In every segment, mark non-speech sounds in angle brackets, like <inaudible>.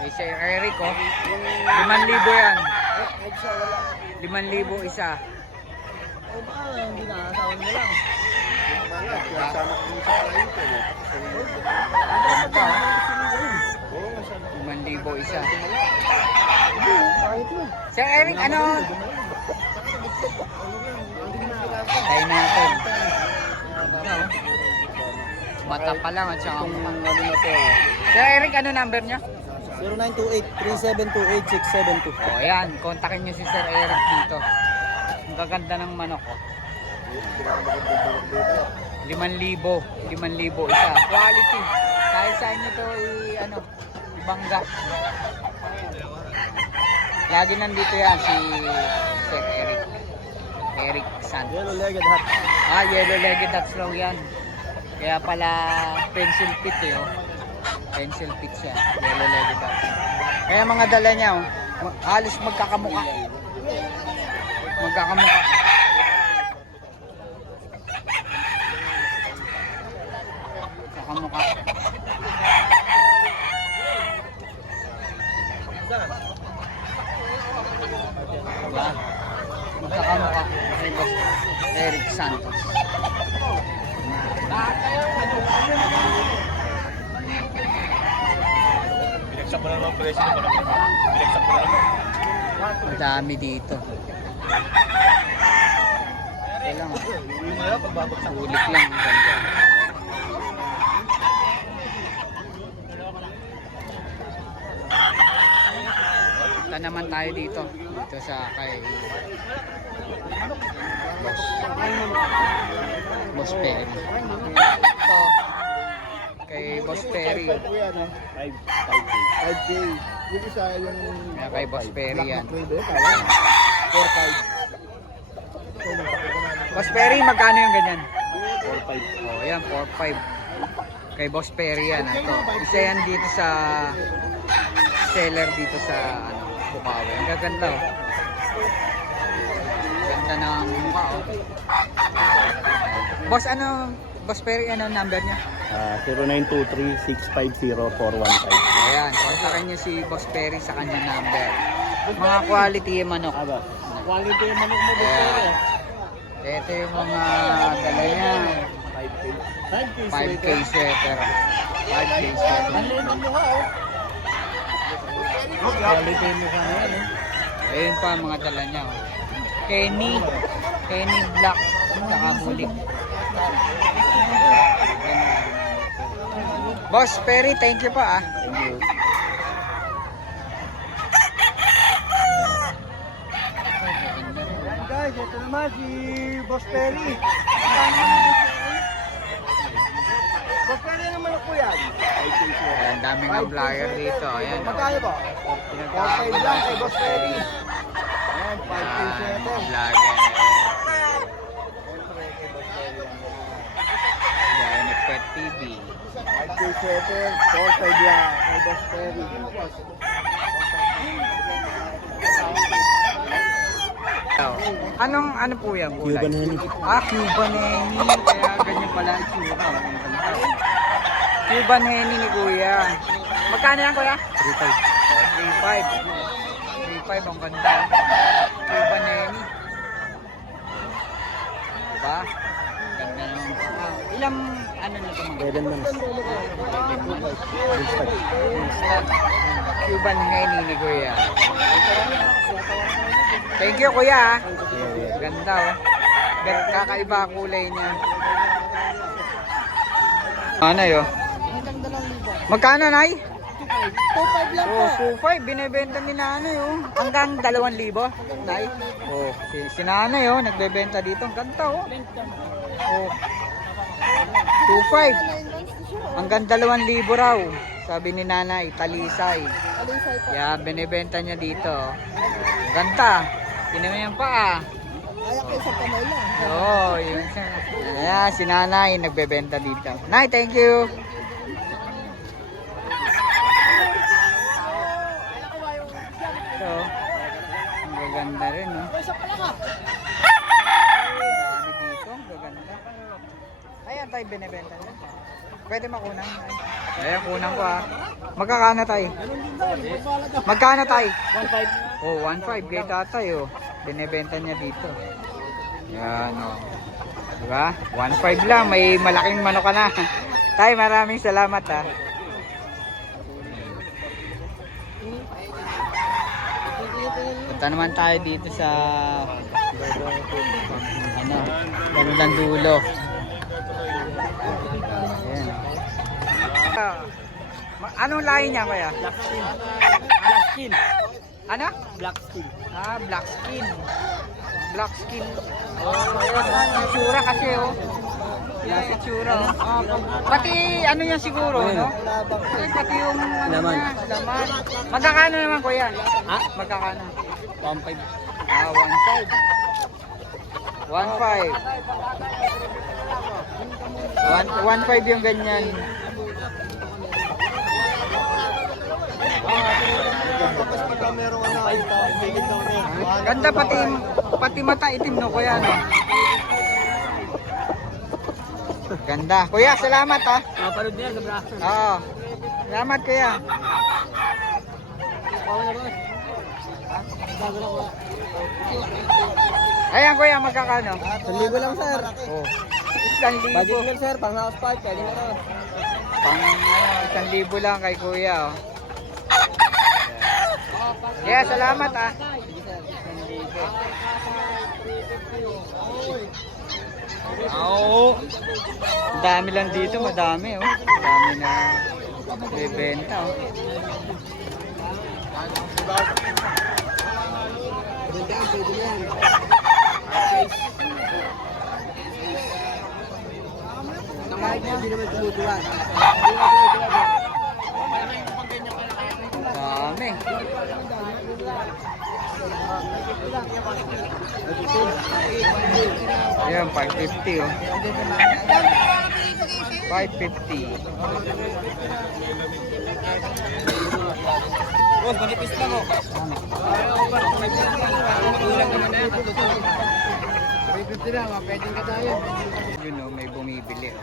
Kay Sir Eric, oh. 5,000 yan. 5,000 isa. O baka hindi nakasawa nyo lang. Kasama. 5,000 isa. Sir Eric, ano? Tayo natin. Mata pa lang at saka mukha. Sir Eric, ano number niya? 0928-3728-672. O, oh, ayan. Kontakin niyo si Sir Eric dito. Ang gaganda ng manok, oh. 5,000. 5,000 isa. Quality. Kahit sa inyo to i ano, ibangga. Lagi nandito yan si Sir Eric. Eric Santos. Yellow legged hat. Ah, yellow legged that's raw yan. Kaya pala pencil pit eh, oh. Pencil pit siya. Yellow legged ducks. Kaya mga dala niya, oh. Halos magkakamuka. Magkakamuka. Magkakamuka. Diba? Magkakamuka. Kay Boss Eric Santos. Binagsak mo na naman presyo ng manok. Binagsak mo na naman. Ang dami dito. Ito lang. Pagbabagsak. Ulit lang. Ang ganda. Naman tayo dito. Dito sa kay Boss. Boss Perry. Boss Perry. po yan. 5, 5K. 5K. Yung isa yung... Kaya kay Boss Perry yan. Black McQueen ba yun? Kaya? 4, Boss Perry, magkano yung ganyan? 4, 5. Oh, yan, 4-5. Kay Boss Perry yan. ah. Ito. Isa yan dito sa seller dito sa ano, Bukawi. Ang gaganda oh. Ganda ng mukha oh. Boss, ano, Boss Perry, ano number niya? Ah, 0923-650-415. Ayan, kontakin niyo si Boss Perry sa kanyang number. Mga quality yung manok. Aba. Quality yung manok mo dito. Ayan. Ito yung mga dala niya. 5K. 5K sweater. 5K sweater. Ang linan mo ha oh. Quality na yan eh. Ayun pa mga dala niya. Oh. Kenny. Kenny Black. Saka bulik. Boss Perry, thank you pa ah. Thank you. Yan guys, ito naman si Boss Perry. Boss Perry ano manok po yan? 5K siya. Ayan, daming mga vlogger dito. Ayan. Magkano po? Pinagkakaroon 4-5 lang kay Boss Perry. Ayan, 5K Ayan, sweater. vlogger. Siyempre, kay Boss Perry yan. Ayan, Pet TV. 5K sweater, 4-5 lang kay Boss Perry. Oh. Anong ano po yan? kulay? Cuban Henny. Ah, Cuban Henny. Kaya ganyan pala ang tsura. Ang ganda. Cuban Henny ni Kuya. Magkano yan Kuya? 3.5. 3.5. 3.5 ang ganda. Cuban Henny. Diba? Ganda ilang ano na ito mga? 7 months. Cuban Henny ni Kuya. Thank you Kuya. Ganda oh. Gan- Kakaiba ang kulay niya. Ano yo? Hanggang dalawang libo. Magkano nay? 2.5 lang po. Oh, 2.5 binebenta ni nanay oh. Hanggang 2,000 nay. Oh, si, si nanay oh, nagbebenta dito. Ang ganda oh. Oh. 2.5 hanggang 2,000 raw. Sabi ni nanay, talisay. Alisay po. Yeah, binebenta niya dito. oh. Ang Ganda. Tinan yan pa ah. Kaya kamay lang. Oo, oh, yun siya. Ayan, si nanay nagbebenta dito. Nay, thank you. So, ang gaganda rin, no? Isa pa lang ah. Dami dito, ang gaganda. Ayan tayo binebenta niya. Pwede makunan. Ayan, kunan ko ah. Magkakana tayo. Magkano tayo? 1.5. Oh, 1.5 kay tatay oh. Binebenta niya dito. Yan oh. Diba? 1.5 lang. May malaking manok ka na. <laughs> tay, maraming salamat ah. Punta naman tayo dito sa ano, Bandang Dulo. Ayan. Ma- Anong lahi niya kuya? Black skin. Black skin. <laughs> Ano? Black skin. Ah, black skin. Black skin. Oh, ayun. Ang tsura kasi oh. Yan si tsura oh. Ah, pati ano yan siguro, no? Ay, pati yung ano Laman. niya, laman. Magkakano naman kuya? Ha? Magkakano? 1.5. Ah, 1.5. 1.5. 1.5 yung ganyan. Meron ka na. Bigit daw na. Ah, Ganda pati pati mata itim no kuya no. Ganda. Kuya, salamat ha. Mapanood niya sa bra. Oo. Salamat kuya. Ayan kuya, magkakano? Sanlibo lang, sir. Oh. Isang libo. Budget lang, sir. Pang house park. Pwede na to. Pang isang libo lang kay kuya oh. Kaya salamat ah. Oo. Ang dami lang dito, madami oh. Dami na bebenta oh. Pwede yan. Kahit hindi naman tumutuwag. Dami. Ayan, 550 oh. 550. Boss, manipis lang oh. Yun oh, may bumibili. oh.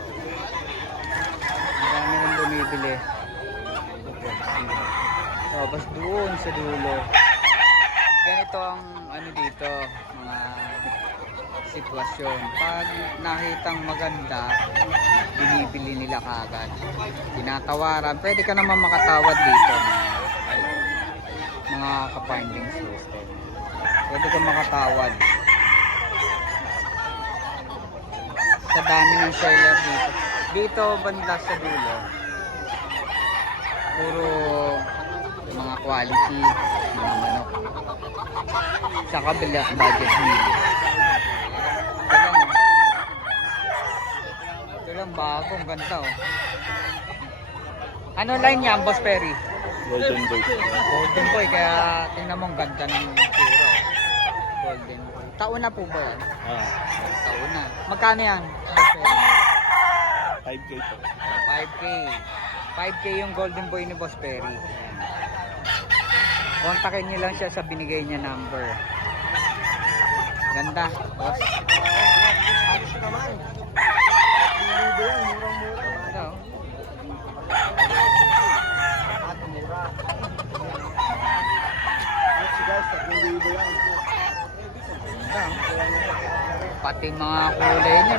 Marami nang bumibili. Tapos doon sa dulo. Ganito ang ano dito, mga sitwasyon. Pag nakitang maganda, binibili nila kagad. Tinatawaran. Pwede ka naman makatawad dito. Mga ka-finding system. Pwede ka makatawad. sa dami ng seller dito. Dito banda sa dulo. Puro quality, mga manok. Sa kabila, budget meal. Ito lang. Ito lang bago, ang ganda oh. Ano line niya, Boss Perry? Golden boy. Golden Boy, kaya tingnan mo ang ganda ng oh. Golden Boy. Taon na po ba yan? Ah, Taon na. Magkano yan? Boss Perry? 5k po. 5K. 5K yung golden boy ni Boss Perry. Kontakin niyo lang siya sa binigay niya number. Ganda, boss. Ayos naman. Sanlibo yan, murang-mura. Ganda. At mura. Next guys, 3,000 lang. Ganda. Pati mga kulay niya.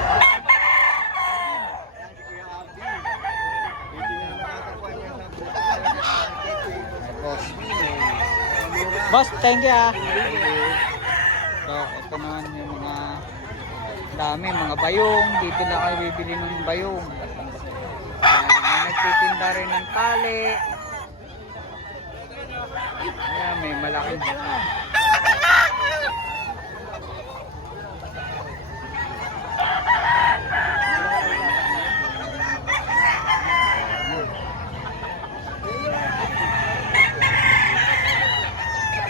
Ayan si Kuya Abdi. Pwede na makakakuha niya ng Ay, boss. Boss, thank you ah. So, ito naman yung mga dami, mga bayong. Dito lang kayo bibili ng bayong. Ah, may nagtitinda rin ng tali. Ayan, may malaking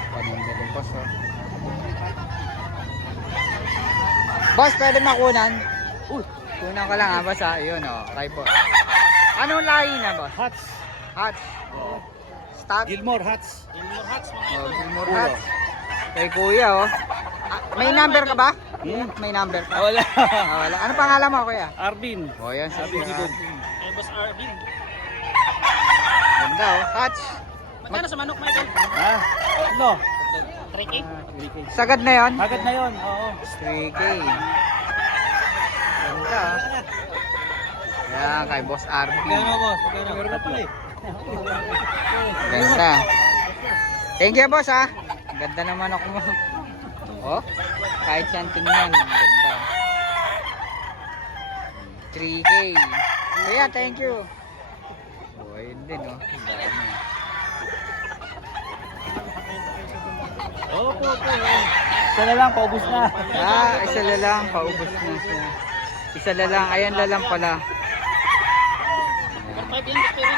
Paninda din, boss, oh. Boss, pwede makunan? Uy, kunan ka lang ha, boss ha. Yun, oh. Kay boss. Anong lahi na, boss? Hats. Hats. Stock. Gilmore hats. Oh, Gilmore Hats. Kay kuya, oh. Ah, may number ka ba? Hmm? May number ka? Ah, wala. Ah, wala. Ano pangalan mo, kuya? Arvin. Oh, yan si Arvin. Arvin. Boss Arvin. Ganda oh. Touch. Magkano sa manok, Michael? Ha? Ano? 3K? Ah, 3K. Sagad na yon. Agad na yun, oo. 3K. Ganda oh. Yan, kay Boss RP. boss? Magkano? Meron na pala eh. Ganda. Thank you, boss, ha. Ganda naman ako mo. Oh, kahit yan tingnan. Ganda. 3K. Kuya, thank you. Oh, ayun din, oh. Dami. Opo, opo. Isa na lang, paubos na. Ah, isa na lang. Paubos na siya. Isa na lang. Ayan na lang pala. 5 yan, gusto rin.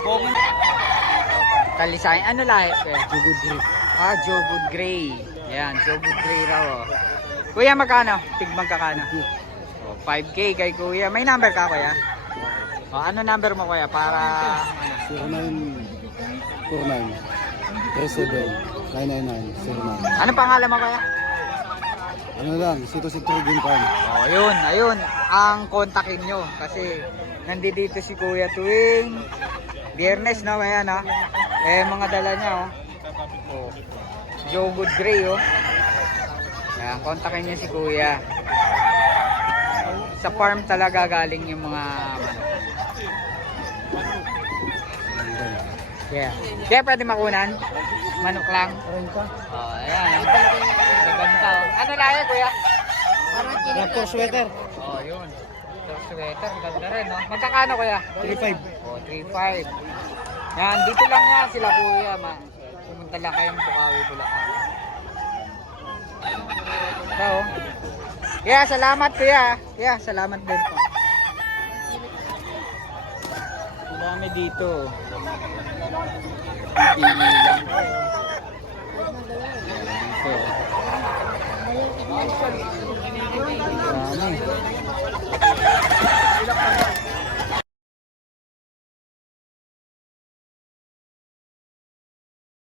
Pogi. Talisayan. Ano lahi? Jugod grip. Ah, Joe Good Gray. Ayan, Joe Good Gray raw, oh. Kuya, magkano? Tig magkakano? Oh, 5K kay kuya. May number ka, kuya? Oh, ano number mo, kuya? Para... 0949 37 999 Ano pangalan mo, kuya? Ano lang, Sito si Trigin Farm. Oh, ayun, ayun. Ang kontakin nyo. Kasi nandito si kuya tuwing biyernes na, ayan, ha? Eh, mga dala niya, oh. Oh. Joe Good Gray, oh. Ayan, kontakin niya si kuya. Sa farm talaga galing yung mga manok. Yeah. Kaya pwede makunan? Manok lang? Oh, ayan. Maganda. oh. Ano lahi, kuya? Raptor sweater. Oh, yun. Yung sweater, ganda rin, no? Magkakano, kuya? 35. Oh, 3.5. Yan, dito lang yan sila, kuya. Ma pumunta lang kayong Bukawi, Bulacan. Ito, oh. Kaya, salamat, kuya. Kaya, salamat din po. Dami dito. Dito. Dami.